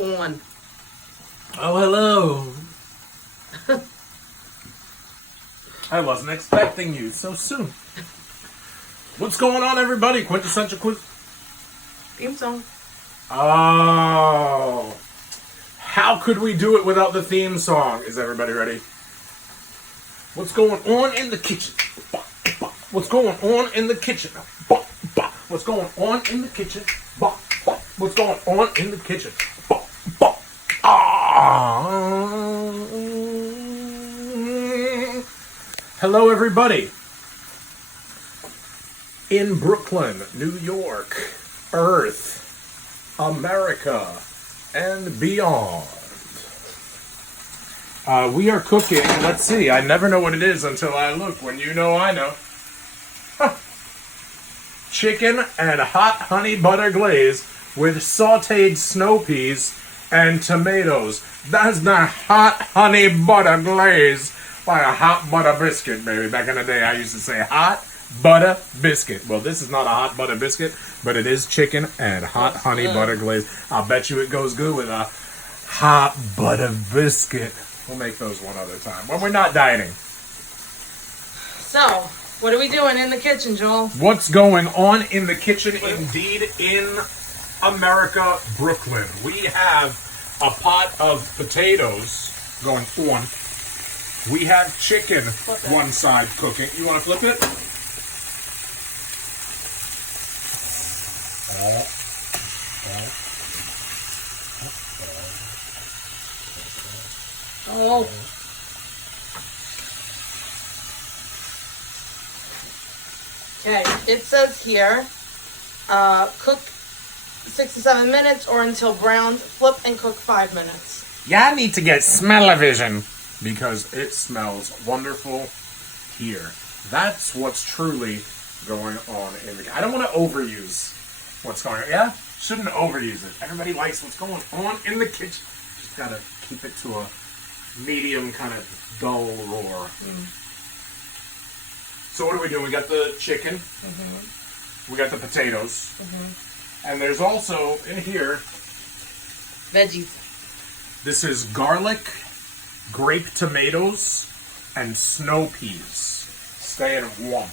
on. Oh, hello. I wasn't expecting you so soon. What's going on, everybody? Quintessential Quiz. Theme song. Oh. How could we do it without the theme song? Is everybody ready? What's going on in the kitchen? What's going on in the kitchen? What's going on in the kitchen? What's going on in the kitchen? Hello, everybody. In Brooklyn, New York, Earth, America, and beyond. We are cooking, let's see, I never know what it is until I look. When you know, I know. Chicken and hot honey butter glaze with sautéed snow peas and tomatoes. That's the hot honey butter glaze. Like a hot butter biscuit, baby. Back in the day, I used to say hot butter biscuit. Well, this is not a hot butter biscuit, but it is chicken and hot honey butter glaze. I'll bet you it goes good with a hot butter biscuit. We'll make those one other time when we're not dieting. So, what are we doing in the kitchen, Joel? What's going on in the kitchen, indeed, in America, Brooklyn? We have a pot of potatoes going on. We have chicken one side cooking. You want to flip it? Oh. Okay, it says here, cook 6 to 7 minutes or until brown. Flip and cook 5 minutes. Yeah, I need to get smell-o-vision because it smells wonderful here. That's what's truly going on in the... I don't want to overuse what's going on. Yeah? Shouldn't overuse it. Everybody likes what's going on in the kitchen. Just got to keep it to a medium kind of dull roar. So what are we doing? We got the chicken. We got the potatoes. And there's also, in here... Veggies. This is garlic, grape tomatoes, and snow peas. Staying warm.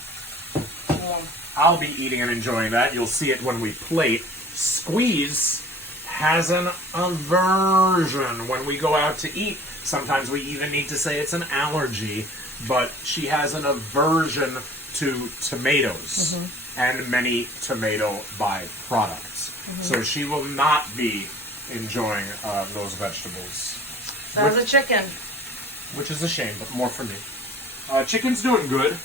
I'll be eating and enjoying that. You'll see it when we plate. Squeeze has an aversion when we go out to eat. Sometimes we even need to say it's an allergy, but she has an aversion to tomatoes and many tomato byproducts. So she will not be enjoying those vegetables. So how's the chicken? Which is a shame, but more for me. Chicken's doing good,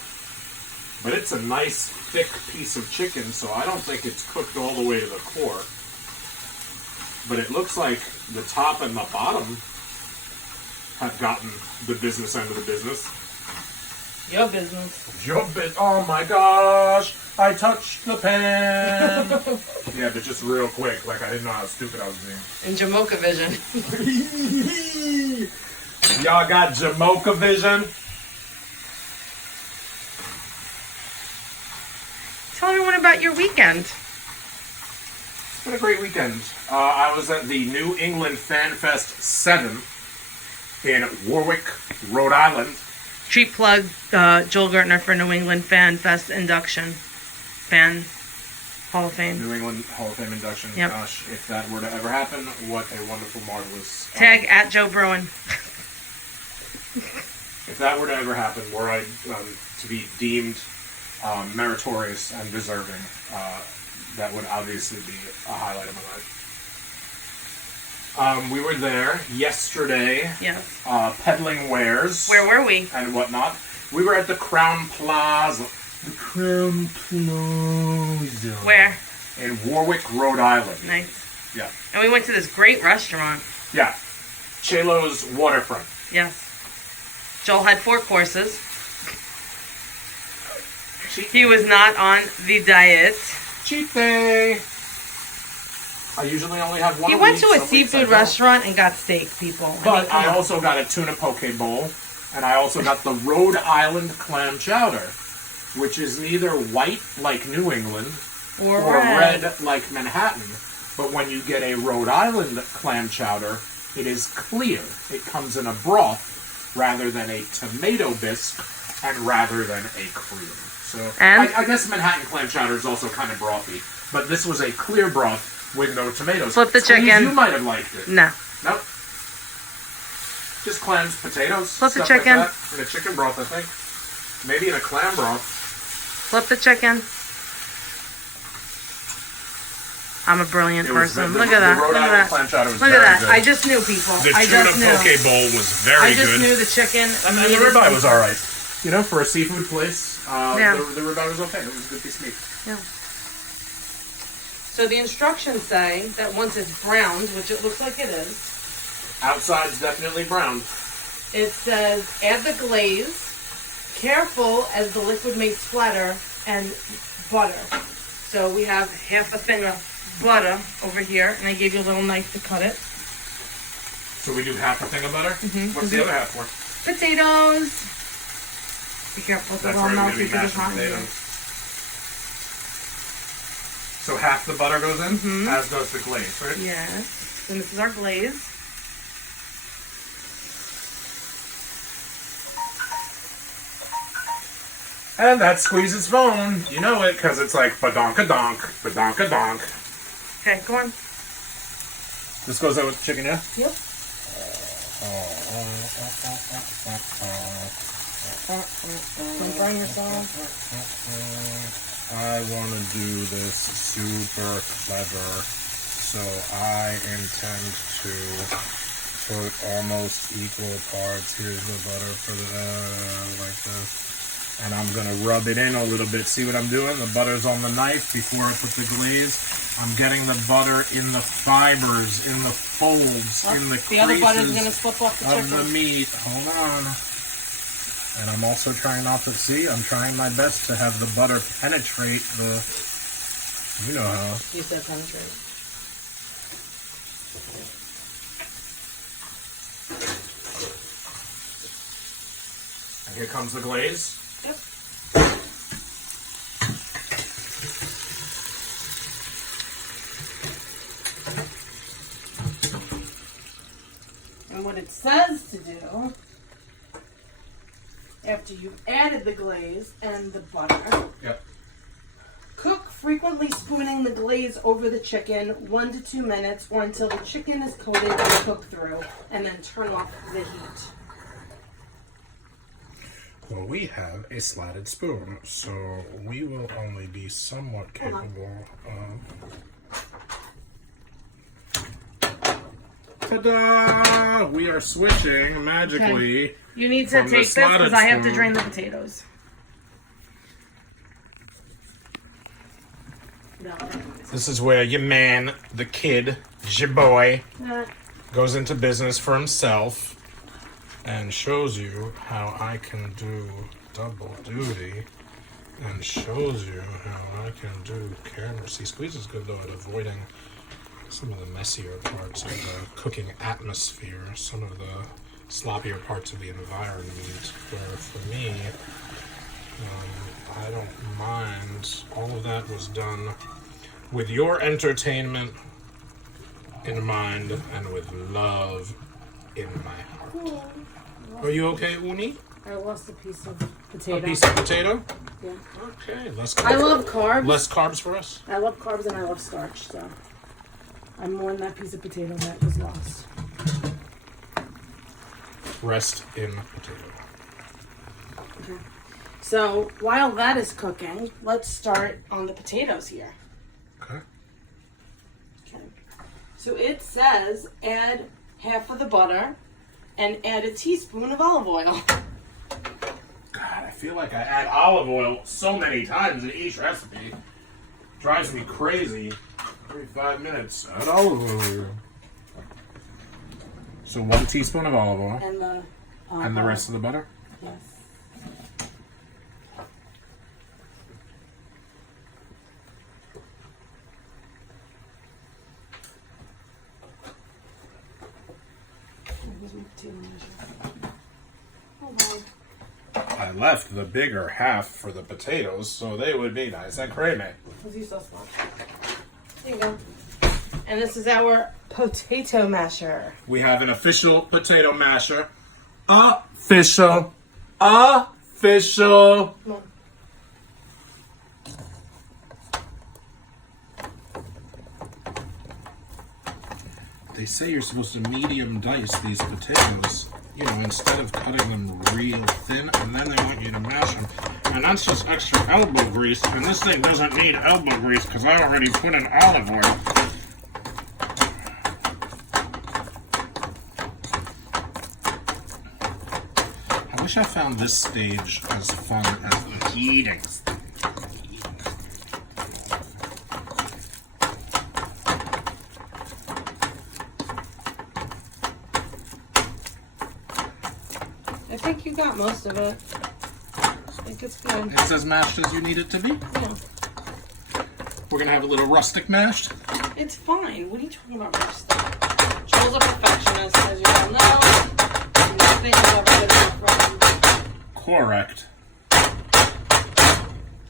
but it's a nice thick piece of chicken, so I don't think it's cooked all the way to the core. But it looks like the top and the bottom have gotten the business end of the business. Your business. Your business. Oh my gosh! I touched the pan! Yeah, but just real quick, like I didn't know how stupid I was being. In Jamocha vision. Y'all got Jamocha vision? Tell everyone about your weekend. It's been a great weekend. I was at the New England Fan Fest 7 in Warwick, Rhode Island. Treat plug Joel Gertner for New England Fan Fest induction. Fan Hall of Fame. New England Hall of Fame induction. Yep. Gosh, if that were to ever happen, what a wonderful, marvelous... Tag at Joe Bruin. If that were to ever happen, were I to be deemed meritorious and deserving, that would obviously be a highlight of my life. We were there yesterday, Yes. peddling wares. Where were we? And whatnot. We were at the Crown Plaza. The Crown Plaza. Where? In Warwick, Rhode Island. Nice. Yeah. And we went to this great restaurant. Yeah. Chelo's Waterfront. Yes. Joel had 4 courses. He was not on the diet. Cheat day. I usually only have one. He went to a seafood restaurant and got steak, people. But I also got a tuna poke bowl, and I also got the Rhode Island clam chowder, which is neither white like New England or red like Manhattan, But when you get a Rhode Island clam chowder, it is clear. It comes in a broth rather than a tomato bisque and rather than a cream. So I guess Manhattan clam chowder is also kind of brothy, but this was a clear broth with no tomatoes. Flip the chicken. You might have liked it. No. Nope. Just clams, potatoes, Flip the stuff chicken. like that. In a chicken broth, I think. Maybe in a clam broth. Flip the chicken. I'm a brilliant person. Look at that. The Rhode Look at Island that. clam chowder was Look at very that. good. I just knew, people. The I tuna just knew. poke bowl was very I just good. knew the chicken. And the ribeye was alright. You know, for a seafood place, Yeah. the ribeye was okay. It was a good piece of meat. Yeah. So the instructions say that once it's browned, which it looks like it is, Outside's definitely browned. it says add the glaze, careful as the liquid may splatter, and butter. So we have half a thing of butter over here, and I gave you a little knife to cut it. So we do half a thing of butter? Mm-hmm. What's the other half for? Potatoes. Be careful, it's a That's little right, we're melty gonna be because it's mashing hot in here. potatoes. So half the butter goes in, as does the glaze, right? Yes. And this is our glaze. And that squeezes phone. You know it, because it's like badonka-donk, badonka-donk. Okay, go on. This goes out with the chicken, yeah? Yep. Don't burn yourself. I want to do this super clever, so I intend to put almost equal parts. Here's the butter for the, like this. And I'm going to rub it in a little bit. See what I'm doing? The butter's on the knife before I put the glaze. I'm getting the butter in the fibers, in the folds, in the creases The other butter's going to slip off the of the chicken. meat. Hold on. And I'm also trying not to see. I'm trying my best to have the butter penetrate the. You know how. You said penetrate. And here comes the glaze. Yep. And what it says to do, after you've added the glaze and the butter, Yep. cook frequently spooning the glaze over the chicken 1 to 2 minutes or until the chicken is coated and cooked through, and then turn off the heat. Well, we have a slatted spoon, so we will only be somewhat capable of. Ta-da! We are switching magically. Okay. You need to from the take this because slotted I have to spoon. drain the potatoes. No. This is where your man, the kid, your boy, Nah. goes into business for himself and shows you how I can do double duty and shows you how I can do camera. See, squeeze is good though at avoiding some of the messier parts of the cooking atmosphere, some of the sloppier parts of the environment, where for me, I don't mind. All of that was done with your entertainment in mind and with love in my heart. Are you okay, Uni? I lost a piece of potato. A piece of potato? Yeah. Okay, less I carbs. love carbs. Less carbs for us. I love carbs and I love starch, so I'm more in that piece of potato that was lost. Rest in potato. Okay. So while that is cooking, let's start on the potatoes here. Okay. Okay. So it says add half of the butter and add a teaspoon of olive oil. God, I feel like I add olive oil so many times in each recipe. Drives me crazy. Every 5 minutes, add olive oil. So 1 teaspoon of olive oil. And the Rest of the butter? Yes. Here's my potato measure. Oh, wow. I left the bigger half for the potatoes, so they would be nice and creamy. Because you so slow. There you go. And this is our potato masher. We have an official potato masher. Official. Official. Come on. They say you're supposed to medium dice these potatoes, you know, instead of cutting them real thin, and then they want you to mash them. And that's just extra elbow grease, and this thing doesn't need elbow grease because I already put in olive oil. I wish I found this stage as fun as the heating stage. I think you got most of it. I think it's good. It's as mashed as you need it to be. Yeah. We're gonna have a little rustic mashed. It's fine. What are you talking about, rustic? Joel's a perfectionist, as you all know. Nothing is ever good enough for him. Correct.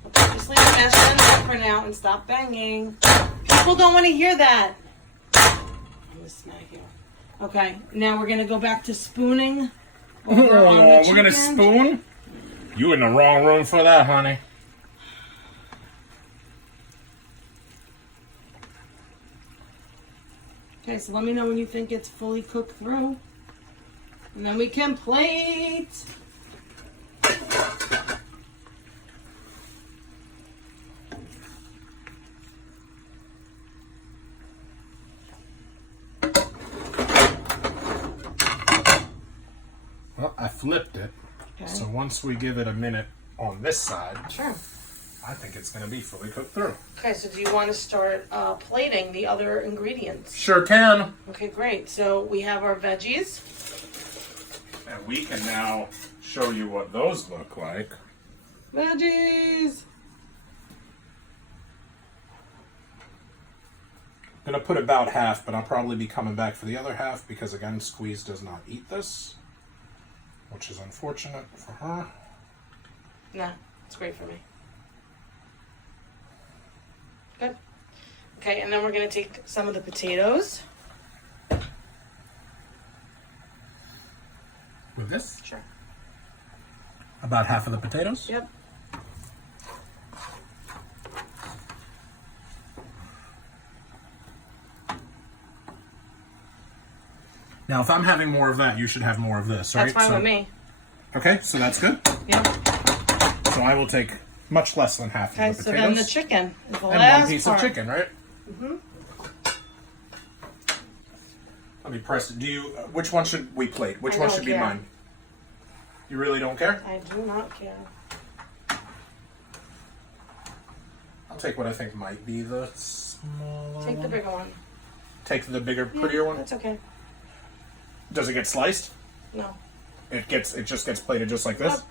Okay, just leave the mash in there for now and stop banging. People don't want to hear that. I'm gonna smack you. Okay, now we're gonna go back to spooning. Over on the We're gonna chicken. spoon? You in the wrong room for that, honey. Okay, so let me know when you think it's fully cooked through. And then we can plate. Well, I flipped it. Okay. So once we give it a minute on this side, Sure. I think it's going to be fully cooked through. Okay, so do you want to start plating the other ingredients? Sure can. Okay, great. So we have our veggies. And we can now show you what those look like. Veggies! I'm going to put about half, but I'll probably be coming back for the other half because, again, Squeeze does not eat this, which is unfortunate for her. Nah, it's great for me. Good. Okay, and then we're going to take some of the potatoes. With this? Sure. About half of the potatoes? Yep. Now, if I'm having more of that, you should have more of this, right? That's fine with me. Okay, so that's good. Yep. So I will take much less than half Okay, of the so potatoes. then the chicken is the and last one piece part. of chicken, right? Mm-hmm. Let me press it. Which one should we plate? Which I one don't should be care. mine? You really don't care? I do not care. I'll take what I think might be the smaller Take the one. bigger one. Take the bigger, prettier one? That's okay. Does it get sliced? No. It just gets plated just like this? Yep.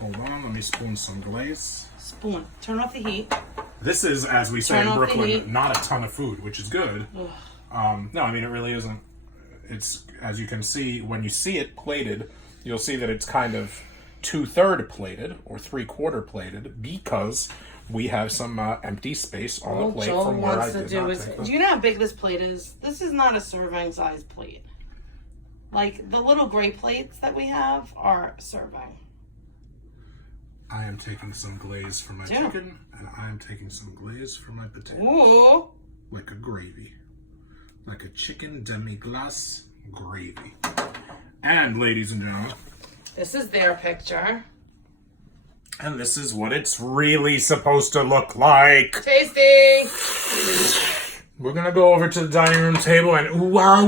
Hold on, let me spoon some glaze. Spoon. Turn off the heat. This is, as we say Turn in off the Brooklyn, heat. not a ton of food, which is good. Ugh. No, I mean, it really isn't. It's, as you can see, when you see it plated, you'll see that it's kind of 2/3 plated or 3/4 plated because we have some empty space on the plate Joel from where I wants to did do not is. take Do them. you know how big this plate is? This is not a serving size plate. Like the little gray plates that we have are serving. I am taking some glaze for my Yeah. chicken, and I am taking some glaze for my potato. Ooh. Like a gravy. Like a chicken demi-glace gravy. And, ladies and gentlemen, This is their picture. and this is what it's really supposed to look like. Tasty. We're gonna go over to the dining room table and wow,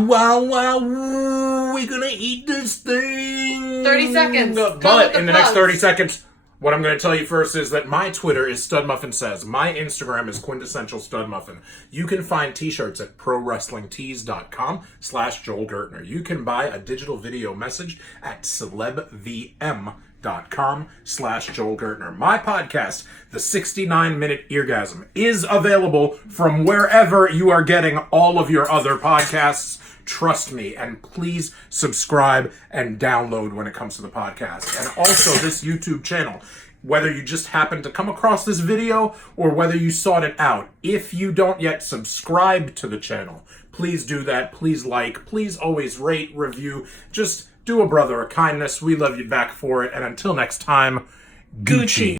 we're gonna eat this thing. 30 seconds. Go with But the in the next plugs. 30 seconds, what I'm gonna tell you first is that my Twitter is StudMuffinSays. My Instagram is Quintessential StudMuffin. You can find t-shirts at prowrestlingtees.com/Joel Gertner. You can buy a digital video message at celebvm.com/Joel Gertner. My podcast, The 69-Minute Eargasm, is available from wherever you are getting all of your other podcasts. Trust me, and please subscribe and download when it comes to the podcast. And also this YouTube channel. whether you just happened to come across this video or whether you sought it out. If you don't yet subscribe to the channel, please do that. Please like, please always rate, review. Just do a brother a kindness. We love you back for it. And until next time, Gucci.